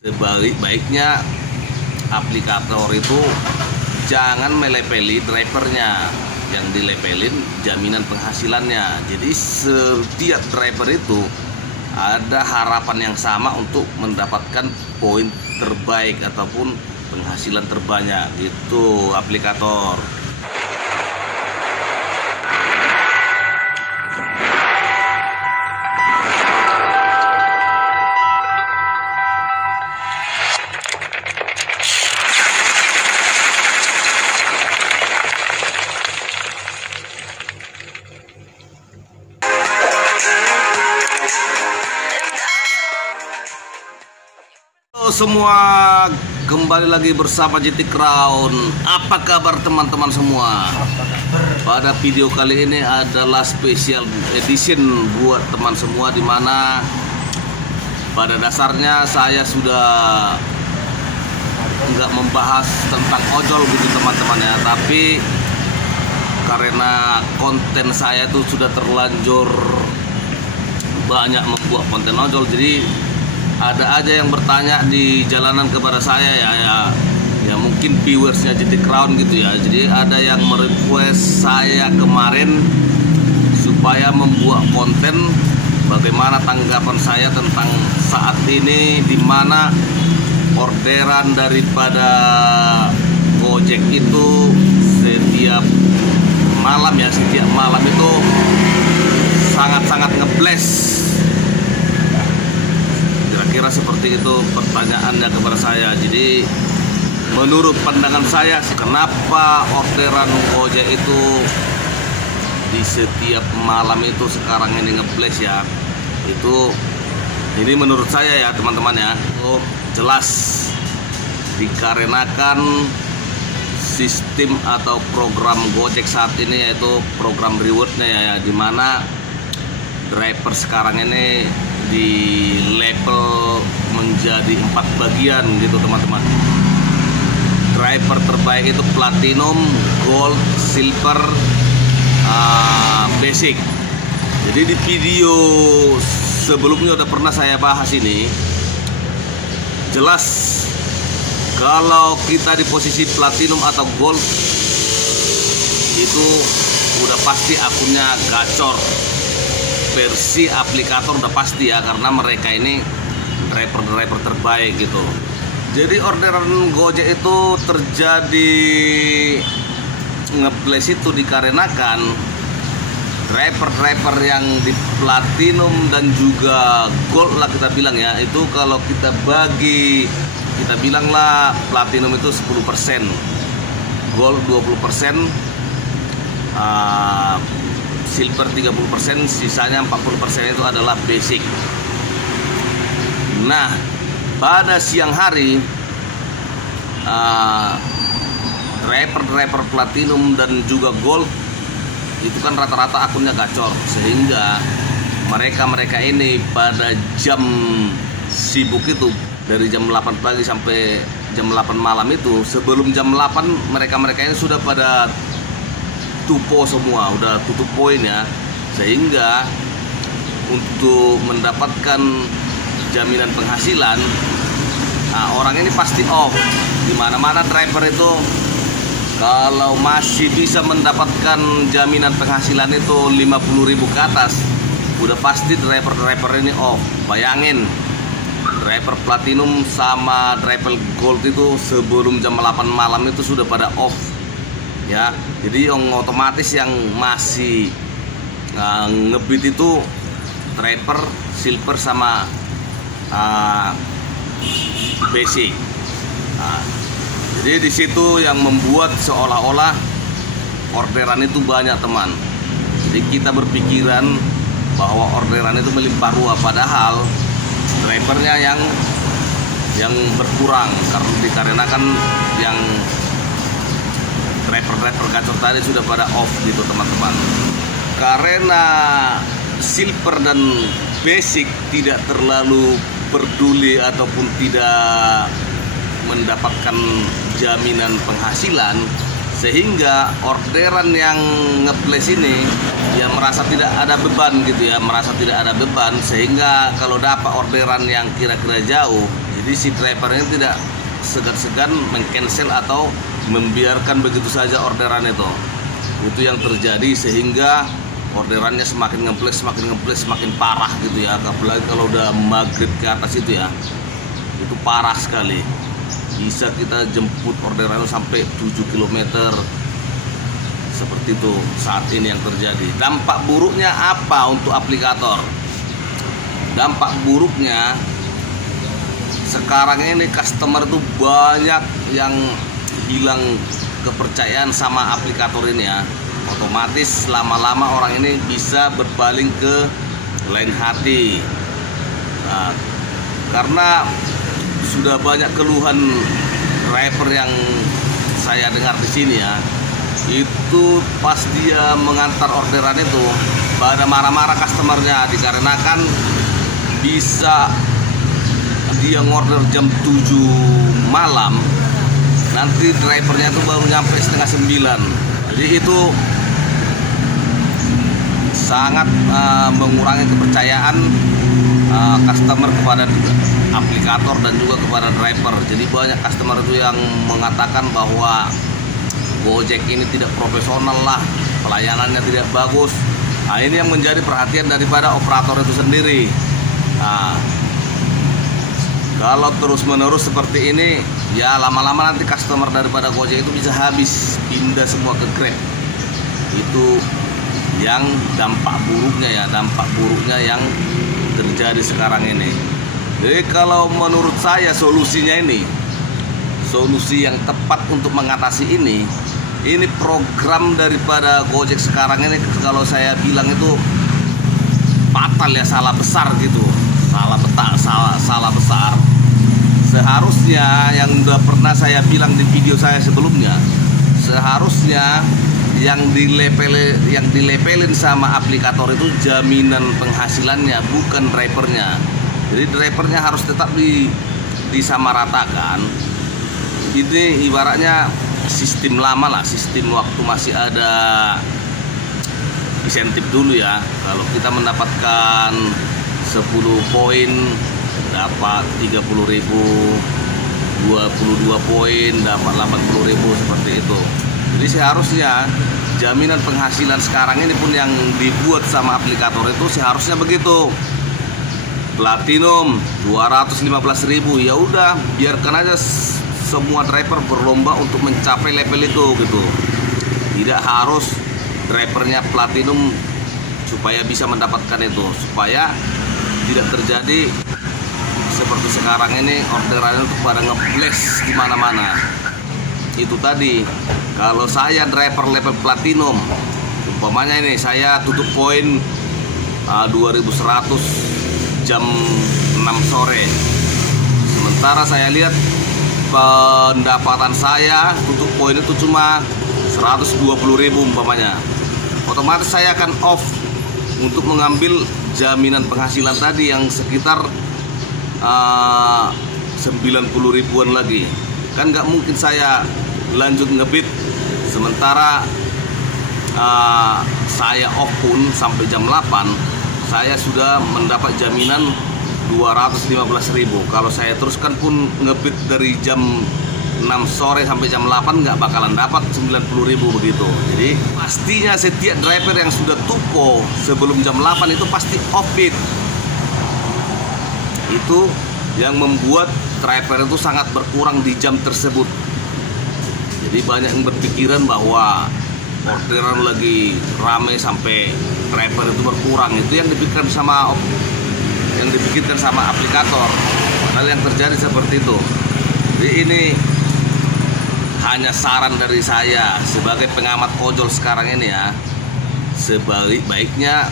Sebaik-baiknya aplikator itu jangan melepeli drivernya, yang dilepelin jaminan penghasilannya. Jadi setiap driver itu ada harapan yang sama untuk mendapatkan poin terbaik ataupun penghasilan terbanyak, gitu aplikator. Semua, kembali lagi bersama GT Crown. Apa kabar teman-teman semua? Pada video kali ini adalah special edition buat teman semua, dimana pada dasarnya saya sudah nggak membahas tentang ojol gitu teman-teman ya, tapi karena konten saya itu sudah terlanjur banyak membuat konten ojol, jadi ada aja yang bertanya di jalanan kepada saya ya mungkin viewersnya GT Crown gitu ya. Jadi ada yang merequest saya kemarin supaya membuat konten bagaimana tanggapan saya tentang saat ini, di mana orderan daripada Gojek itu setiap malam itu sangat-sangat ngeblast. Kira seperti itu pertanyaannya kepada saya. Jadi menurut pandangan saya, kenapa orderan Gojek itu di setiap malam itu sekarang ini ngeblast ya, itu ini menurut saya ya teman-teman ya, itu jelas dikarenakan sistem atau program Gojek saat ini, yaitu program rewardnya ya, dimana driver sekarang ini di level menjadi 4 bagian gitu teman-teman. Driver terbaik itu platinum, gold, silver, basic. Jadi di video sebelumnya udah pernah saya bahas ini. Jelas kalau kita di posisi platinum atau gold itu udah pasti akunnya gacor. Versi aplikator udah pasti ya, karena mereka ini driver terbaik gitu. Jadi orderan Gojek itu terjadi ngeblast itu dikarenakan driver yang di platinum dan juga gold lah kita bilang ya, itu kalau kita bagi, kita bilanglah platinum itu 10%, gold 20%, silver 30%, sisanya 40% itu adalah basic. Nah, pada siang hari driver platinum dan juga gold itu kan rata-rata akunnya gacor, sehingga mereka ini pada jam sibuk itu dari jam 8 pagi sampai jam 8 malam itu, sebelum jam 8 mereka ini sudah pada tupo semua, udah tutup poin ya, sehingga untuk mendapatkan jaminan penghasilan, orang ini pasti off. Dimana-mana driver itu kalau masih bisa mendapatkan jaminan penghasilan itu 50.000 ke atas, udah pasti driver ini off. Bayangin, driver platinum sama driver gold itu sebelum jam 8 malam itu sudah pada off ya. Jadi yang otomatis yang masih ngebit itu driver silver sama basic. Jadi di situ yang membuat seolah-olah orderan itu banyak teman. Jadi kita berpikiran bahwa orderan itu melimpah ruah, padahal drivernya yang berkurang dikarenakan yang driver gacor tadi sudah pada off gitu teman-teman. Karena silver dan basic tidak terlalu peduli ataupun tidak mendapatkan jaminan penghasilan, sehingga orderan yang ngeblast ini ya merasa tidak ada beban gitu ya, sehingga kalau dapat orderan yang kira-kira jauh, jadi Jadi si drivernya tidak segan-segan meng-cancel atau membiarkan begitu saja orderan itu. Itu yang terjadi sehingga orderannya semakin ngebles, semakin parah gitu ya. Apalagi kalau udah maghrib ke atas itu ya, itu parah sekali. Bisa kita jemput orderan sampai 7 km. Seperti itu saat ini yang terjadi. Dampak buruknya apa untuk aplikator? Dampak buruknya sekarang ini customer itu banyak yang hilang kepercayaan sama aplikator ini ya. Otomatis lama-lama orang ini bisa berpaling ke lain hati. Nah, karena sudah banyak keluhan driver yang saya dengar di sini ya, itu pas dia mengantar orderan itu pada marah-marah customernya, dikarenakan bisa dia ngorder jam 7 malam, nanti drivernya itu baru nyampe setengah 9. Jadi itu sangat mengurangi kepercayaan customer kepada aplikator dan juga kepada driver. Jadi banyak customer itu yang mengatakan bahwa Gojek ini tidak profesional lah, pelayanannya tidak bagus. Nah, ini yang menjadi perhatian daripada operator itu sendiri. Nah, kalau terus-menerus seperti ini, ya lama-lama nanti customer daripada Gojek itu bisa habis, pindah semua ke Grab. Itu yang dampak buruknya yang terjadi sekarang ini. Jadi kalau menurut saya solusinya ini, solusi yang tepat untuk mengatasi ini program daripada Gojek sekarang ini, kalau saya bilang itu fatal ya, salah besar gitu. Salah besar. Seharusnya yang udah pernah saya bilang di video saya sebelumnya, seharusnya yang dilepelin sama aplikator itu jaminan penghasilannya, bukan drivernya. Jadi drivernya harus tetap disamaratakan. Ini ibaratnya sistem lama lah, sistem waktu masih ada insentif dulu ya. Kalau kita mendapatkan 10 poin dapat 30.000, 22 poin dapat 80.000, seperti itu. Jadi seharusnya jaminan penghasilan sekarang ini pun yang dibuat sama aplikator itu seharusnya begitu. Platinum 215.000, ya udah biarkan aja semua driver berlomba untuk mencapai level itu gitu. Tidak harus drivernya platinum supaya bisa mendapatkan itu, supaya tidak terjadi seperti sekarang ini orderan itu pada ngebles di mana-mana. Itu tadi, kalau saya driver level platinum, umpamanya ini saya tutup poin 2100 jam 6 sore. Sementara saya lihat pendapatan saya tutup poin itu cuma 120.000 umpamanya. Otomatis saya akan off untuk mengambil jaminan penghasilan tadi yang sekitar 90.000-an lagi. Kan nggak mungkin saya lanjut ngebit sementara saya off pun sampai jam 8 saya sudah mendapat jaminan 215.000. Kalau saya teruskan pun ngebit dari jam 6 sore sampai jam 8 nggak bakalan dapat 90.000 begitu. Jadi pastinya setiap driver yang sudah tupo sebelum jam 8 itu pasti off bid. Itu yang membuat driver itu sangat berkurang di jam tersebut. Jadi banyak yang berpikiran bahwa orderan lagi ramai sampai driver itu berkurang. Itu yang dipikirkan sama aplikator. Padahal yang terjadi seperti itu. Jadi ini hanya saran dari saya sebagai pengamat ojol sekarang ini ya. Sebaik-baiknya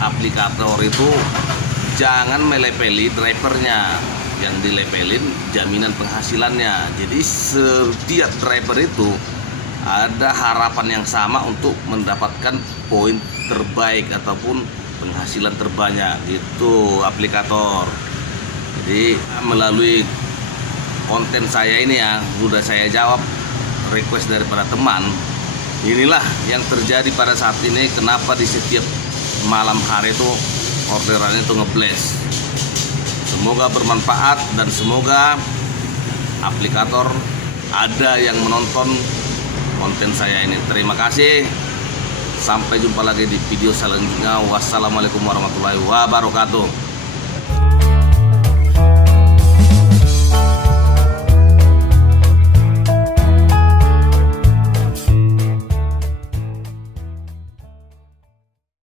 aplikator itu jangan melepeli drivernya, yang dilepelin jaminan penghasilannya. Jadi setiap driver itu ada harapan yang sama untuk mendapatkan poin terbaik ataupun penghasilan terbanyak, itu aplikator. Jadi melalui konten saya ini ya, sudah saya jawab request daripada teman. Inilah yang terjadi pada saat ini, kenapa di setiap malam hari itu orderannya itu ngebles. Semoga bermanfaat dan semoga aplikator ada yang menonton konten saya ini. Terima kasih. Sampai jumpa lagi di video selanjutnya. Wassalamualaikum warahmatullahi wabarakatuh.